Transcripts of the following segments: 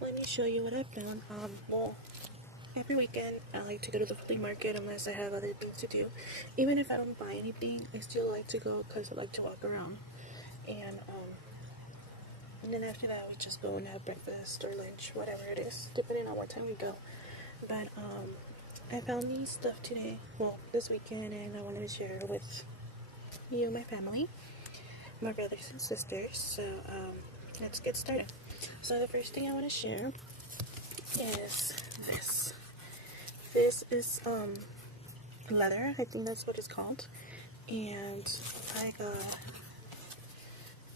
let me show you what I've done. Well, every weekend I like to go to the flea market unless I have other things to do. Even if I don't buy anything, I still like to go because I like to walk around. And and then after that, we just go and have breakfast or lunch, whatever it is, depending on what time we go. But I found these stuff today, well, this weekend, and I wanted to share with you, my family, my brothers and sisters. So let's get started. So the first thing I want to share is this. This is leather. I think that's what it's called. And I got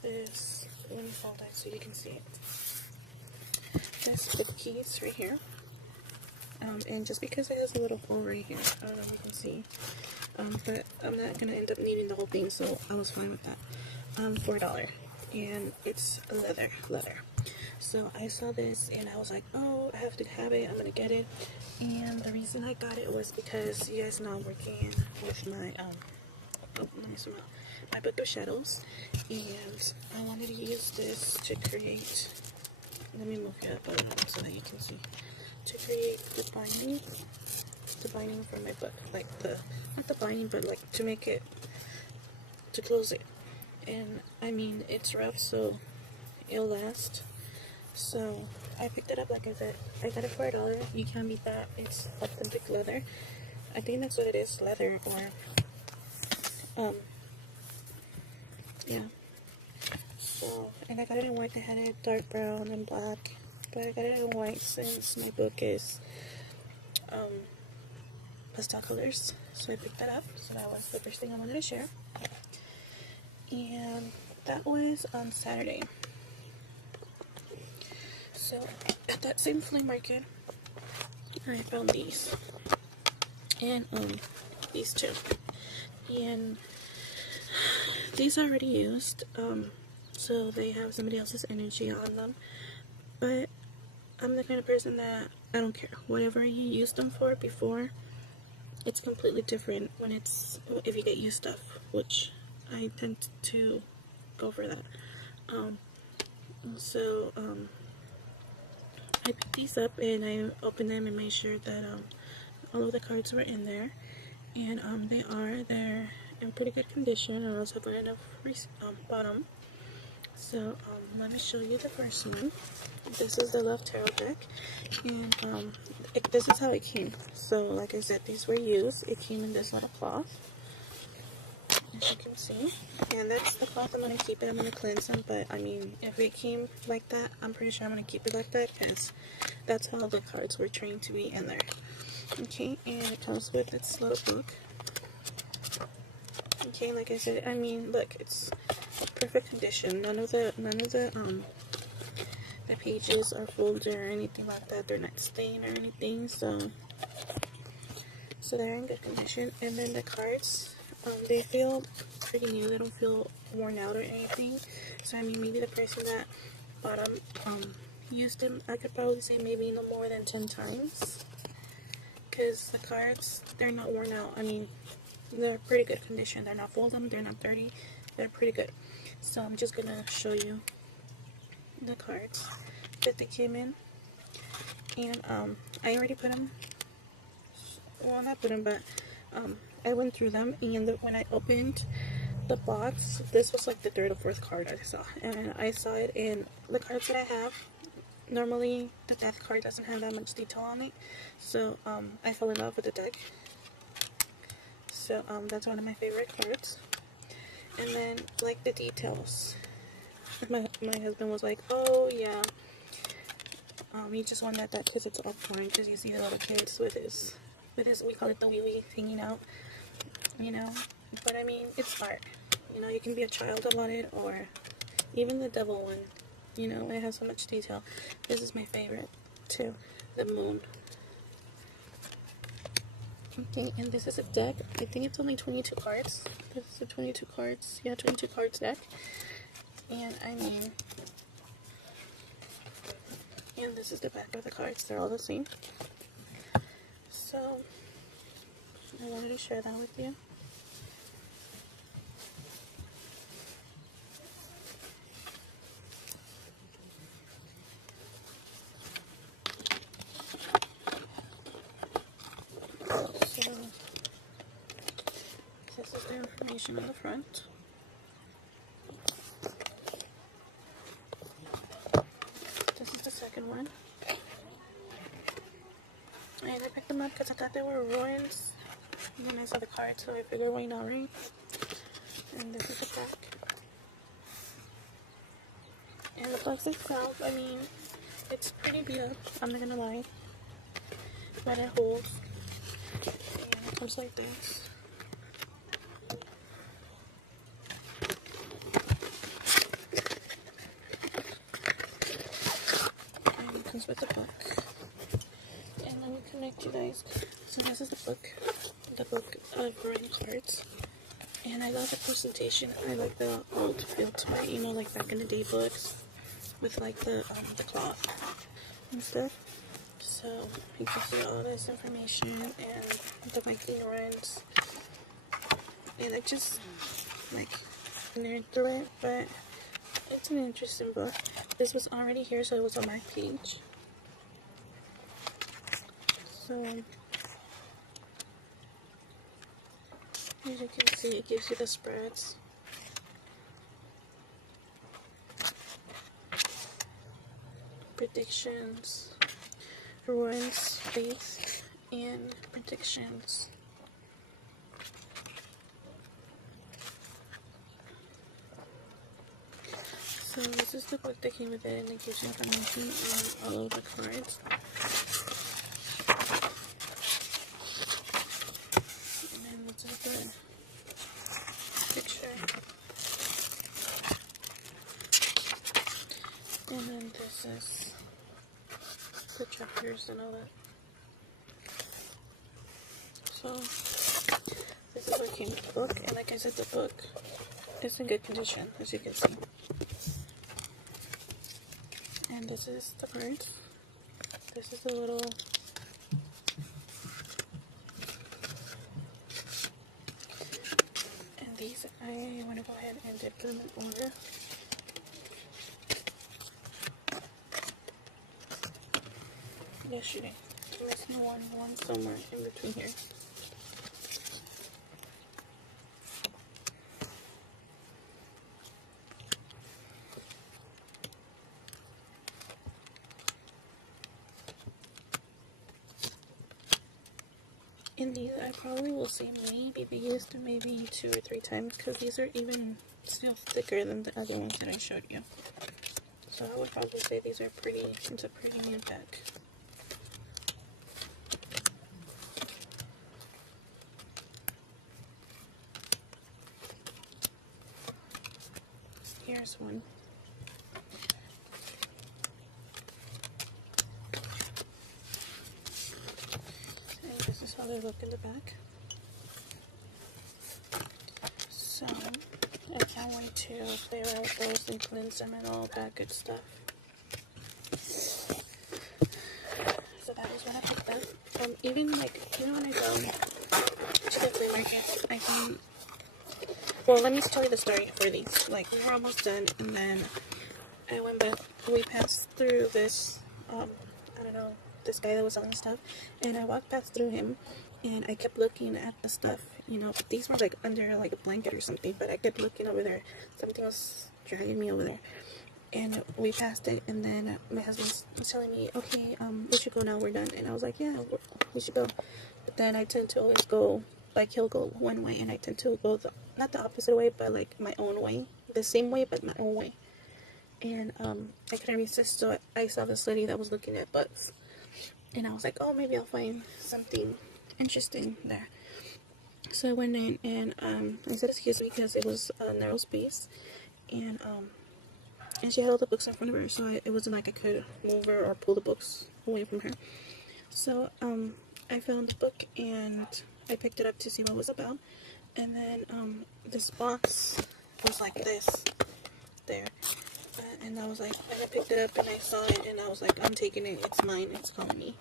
this. Let me hold it so you can see it. This big piece right here. And just because it has a little hole right here, I don't know if you can see. But I'm not gonna end up needing the whole thing, so I was fine with that. $4, and it's leather. So I saw this and I was like, oh, I have to have it. I'm gonna get it. And the reason I got it was because you guys know I'm working with my my book of shadows, and I wanted to use this to create. Let me move it up so that you can see. To create the binding for my book, like not the binding, but like to make it, to close it. And I mean, it's rough, so it'll last. So I picked it up. Like I said, I got it for $1. You can't beat that. It's authentic leather. I think that's what it is, leather, or yeah. So, and I got it in white. I had it dark brown and black, but I got it in white since my book is pastel colors. So I picked that up. So that was the first thing I wanted to share. And that was on Saturday. So at that same flea market, I found these. And these two. And these are already used. So they have somebody else's energy on them. But I'm the kind of person that I don't care. Whatever you used them for before, it's completely different when if you get used stuff, which I tend to go for that. So I picked these up and I opened them and made sure that all of the cards were in there, and they're in pretty good condition. I also put enough bottom. So let me show you the first one. This is the Love Tarot deck, and this is how it came. So like I said, these were used. It came in this little cloth, as you can see, and that's the cloth. I'm going to keep it. I'm going to cleanse them, but I mean, if it came like that, I'm pretty sure I'm going to keep it like that, because that's how the cards were trained to be in there. Okay, and it comes with its little book. Okay, like I said, I mean, look, it's perfect condition. None of the pages are folded or anything like that. They're not stained or anything, so they're in good condition. And then the cards, they feel pretty new. They don't feel worn out or anything. So I mean, maybe the person that bought them used them, I could probably say maybe no more than 10 times, because the cards, they're not worn out. I mean, they're pretty good condition. They're not folded, they're not dirty, they're pretty good. So I'm just gonna show you the cards that they came in. And I already put them, well, not put them, but I went through them, and when I opened the box, this was like the third or fourth card I saw, and I saw it in the cards that I have. Normally the death card doesn't have that much detail on it, so I fell in love with the deck. So that's one of my favorite cards. And then, like, the details, my husband was like, oh yeah, he just wanted that because it's all porn, because you see the little kids with his, we call it the wee wee, hanging out, you know. But I mean, it's art, you know. You can be a child about it, or even the devil one, you know. It has so much detail. This is my favorite too, the moon. Okay, and this is a deck. I think it's only 22 cards. This is a 22 cards. Yeah, 22 cards deck. And I mean, and this is the back of the cards. They're all the same. So I wanted to share that with you. information on the front. This is the second one. And I picked them up because I thought they were ruins. And then I saw the card, so I figured why not, right? And this is the back. And the box itself, I mean, it's pretty beat up, I'm not gonna lie. But it holds. And it comes like this. And it comes with the book. And let me connect you guys. So this is the book of writing cards. And I love the presentation. I like the old feel to it, you know, like back in the day books with like the cloth and stuff. So you can see all this information and the Viking runs. And I just like nerd through it, but it's an interesting book. This was already here, so it was on my page. So as you can see, it gives you the spreads. Predictions, ruins, faith, and predictions. So this is the book that came with it, and it gives you information on all of the cards. And then this is the picture. And then this is the chapters and all that. So this is what came with the book, and like I said, the book is in good condition, as you can see. And this is the cards. This is the little and these I want to go ahead and dip them in order. Yesterday. So there's one somewhere in between here. And these I probably will say maybe they used maybe 2 or 3 times, because these are even still thicker than the other ones that I showed you. So I would probably say these are pretty, it's a pretty new deck. Here's one. And this is how they look in the back. So I can't wait to play around with those and cleanse them and all that good stuff. So that is when I picked them. Even like, you know, when I go to the flea market, I can. Well, let me tell you the story for these. Like, we were almost done, and then I went back. We passed through this, I don't know, this guy that was selling stuff, and I walked past through him, and I kept looking at the stuff. You know, these were like under like a blanket or something, but I kept looking over there. Something was dragging me over there, and we passed it, and then my husband was telling me, okay, we should go now, we're done. And I was like, yeah, we should go. But then I tend to always go, like, he'll go one way, and I tend to go not the opposite way, but like my own way, the same way, but my own way. And I couldn't resist, so I saw this lady that was looking at books, and I was like, oh, maybe I'll find something interesting there. So I went in, and I said excuse me, because it was a narrow space, and she had all the books in front of her, so it wasn't like I could move her or pull the books away from her. So I found the book, and I picked it up to see what it was about. And then this box was like this there, and I was like, and I picked it up and I saw it, and I was like, I'm taking it, it's mine, it's calling me.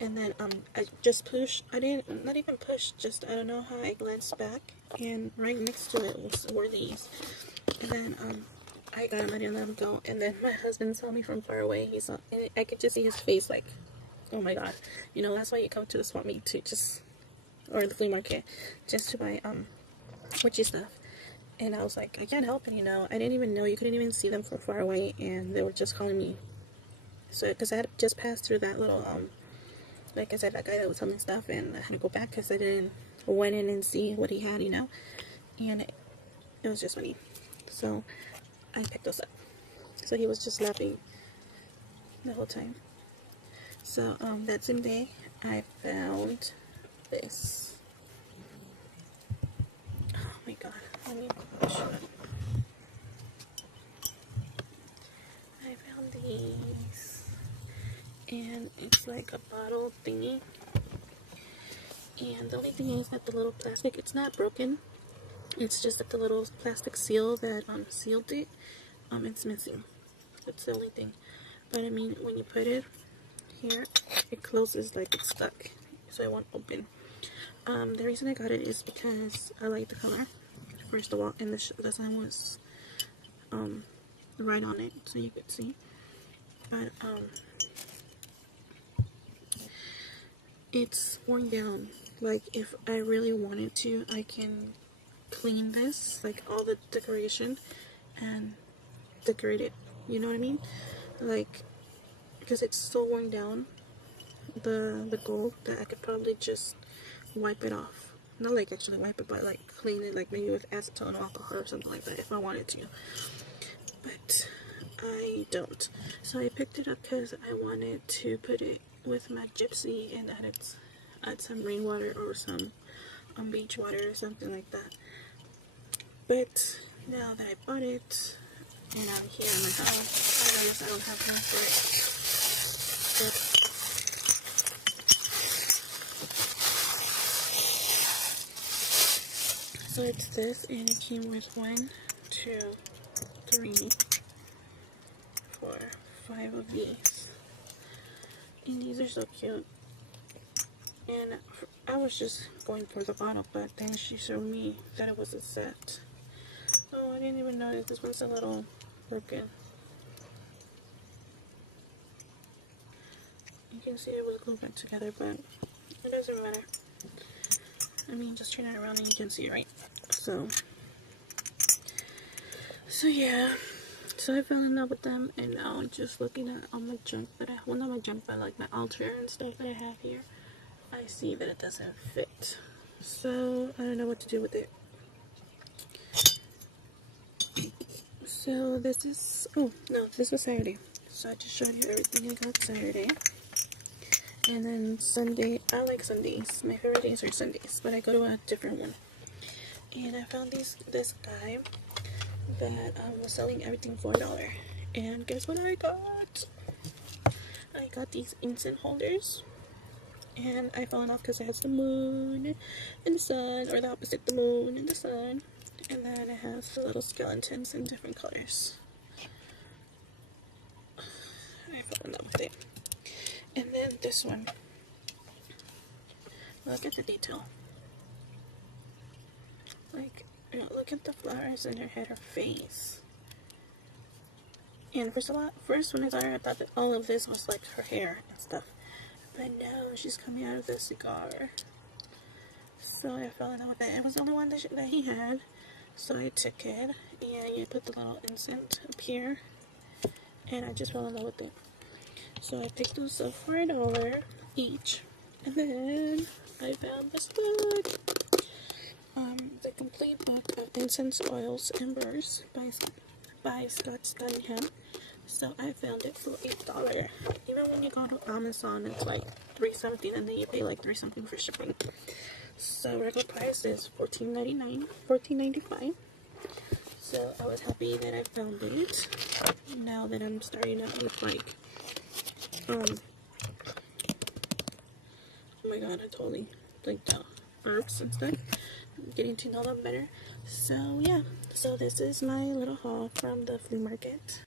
And then I just pushed, I didn't, not even push, just, I don't know how, I glanced back, and right next to it were these. And then I got him, I didn't let him go. And then my husband saw me from far away. He saw, and I could just see his face like, oh my god, you know, that's why you come to the swap meet, to just, or the flea market, just to buy witchy stuff. And I was like, I can't help it, you know. I didn't even know, you couldn't even see them from far away, and they were just calling me. So, because I had just passed through that little, like I said, that guy that was selling stuff, and I had to go back because I didn't went in and see what he had, you know. And it was just funny. So, I picked those up. So, he was just laughing the whole time. So, that same day, I found this. Oh my god. Let me show it. I found these. And it's like a bottle thingy. And the only thing is that the little plastic, it's not broken. It's just that the little plastic seal that sealed it, it's missing. That's the only thing. But I mean, when you put it here, it closes like it's stuck, so it won't open. The reason I got it is because I like the color, first of all, and the sign was right on it, so you could see. But it's worn down. Like, if I really wanted to, I can clean this, like all the decoration, and decorate it. You know what I mean? Like, because it's so worn down, the gold, that I could probably just wipe it off. Not like actually wipe it, but like clean it, like maybe with acetone or alcohol or something like that if I wanted to. But I don't. So I picked it up because I wanted to put it with my gypsy and add some rainwater or some beach water or something like that. But now that I bought it and I'm here in my house, I realize I don't have room for it. But so it's this, and it came with 1, 2, 3, 4, 5 of these. And these are so cute. And I was just going for the bottle, but then she showed me that it was a set. Oh, I didn't even notice this one's a little broken. You can see it was glued back together, but it doesn't matter. I mean, just turn it around and you can see it, right? So yeah. So I fell in love with them, and now I'm just looking at all my junk that I, well, not my junk, but like my altar and stuff that I have here. I see that it doesn't fit. So I don't know what to do with it. So this is, oh no, this was Saturday. So I just showed you everything I got Saturday. And then Sunday, I like Sundays. My favorite days are Sundays, but I go to a different one. And I found this guy that was selling everything for $1. And guess what I got? I got these incense holders. And I fell in love because it has the moon and the sun, or the opposite, the moon and the sun. And then it has the little skeletons in different colors. I fell in love with it. And then this one. Look at the detail. Like, you know, look at the flowers in her head, her face. And first when I saw her, I thought that all of this was like her hair and stuff. But now she's coming out of the cigar. So I fell in love with it. It was the only one that he had. So I took it, and you put the little incense up here. And I just fell in love with it. So I picked those up for $1 each. And then I found this book. The complete book of incense oils and burrs by Scott Cunningham. So I found it for $8. Even when you go to Amazon, it's like $3 something, and then you pay like $3 something for shipping. So regular price is $14.95. So I was happy that I found it. Now that I'm starting out with like, oh my god, I totally blanked out. Herbs and stuff. Getting to know them better. So yeah, so this is my little haul from the flea market.